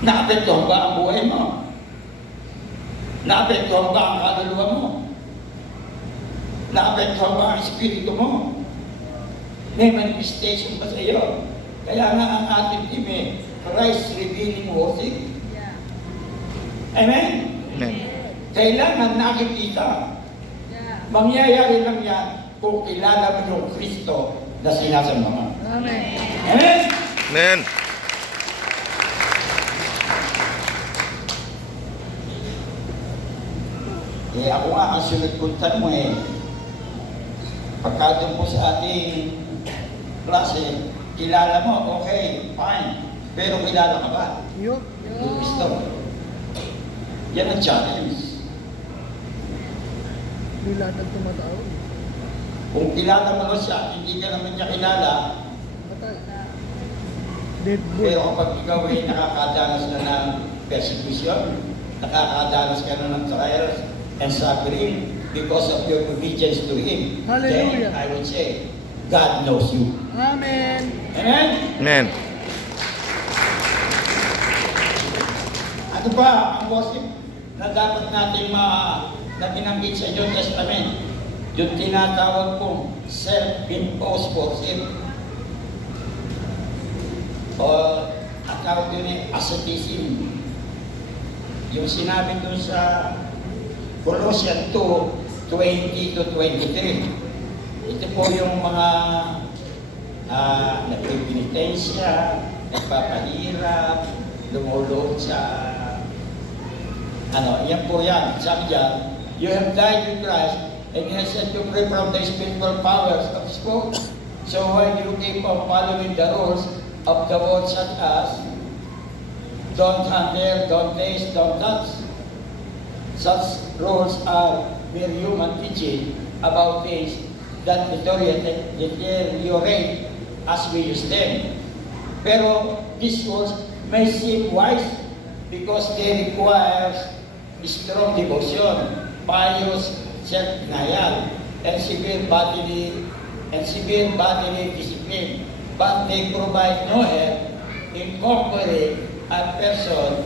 Naapektuhan ba ang buhay mo? Naapektuhan ba ang kaluluwa mo? Naapektuhan ba ang espiritu mo? May manifestation ba sa iyo? Kaya nga ang ating team Christ Revealing Worship. Yeah. Amen? Amen. Kailangan nakikita. Yeah. Mangyayari lang yan kung kilala mo yung Kristo na sinasamba mo. Amen. Amen? Amen. Ako nga ang sunod puntan mo pagka doon po sa ating klase, kilala mo, okay, fine. Pero kilala ka ba? Yup. Yung Kristo. Yan ang challenge. Hindi lahat ng tumatawag. Kung kilala mo na siya, hindi ka naman niya kilala, Patay. Dead boy. pero kapag ikaw ay nakakadanas na ng persecution, nakakadanas ka na ng trials and suffering because of your obedience to Him, Hallelujah. then I would say, God knows you. Amen. Amen? Amen. Ano ba ang worship na dapat natin na binanggit sa New Testament? Yung tinatawag pong self-imposed worship. O ang tawag din asceticism. Yung sinabi dun sa Colossians 2:20 to 23. Ito po yung mga nagpipinitensya, nagpapahirap, lumulog sa yan po yan. Sabi dyan, you have died with Christ and He has set you free from the spiritual powers of His world. So when you keep on following the rules of the world such as don't handle, don't taste, don't touch. Such rules are mere human teaching about things that deteriorate as we use them. Pero these rules may seem wise because they require strong devotion, pious self-denial, and severe bodily discipline. But they provide no help in conquering a person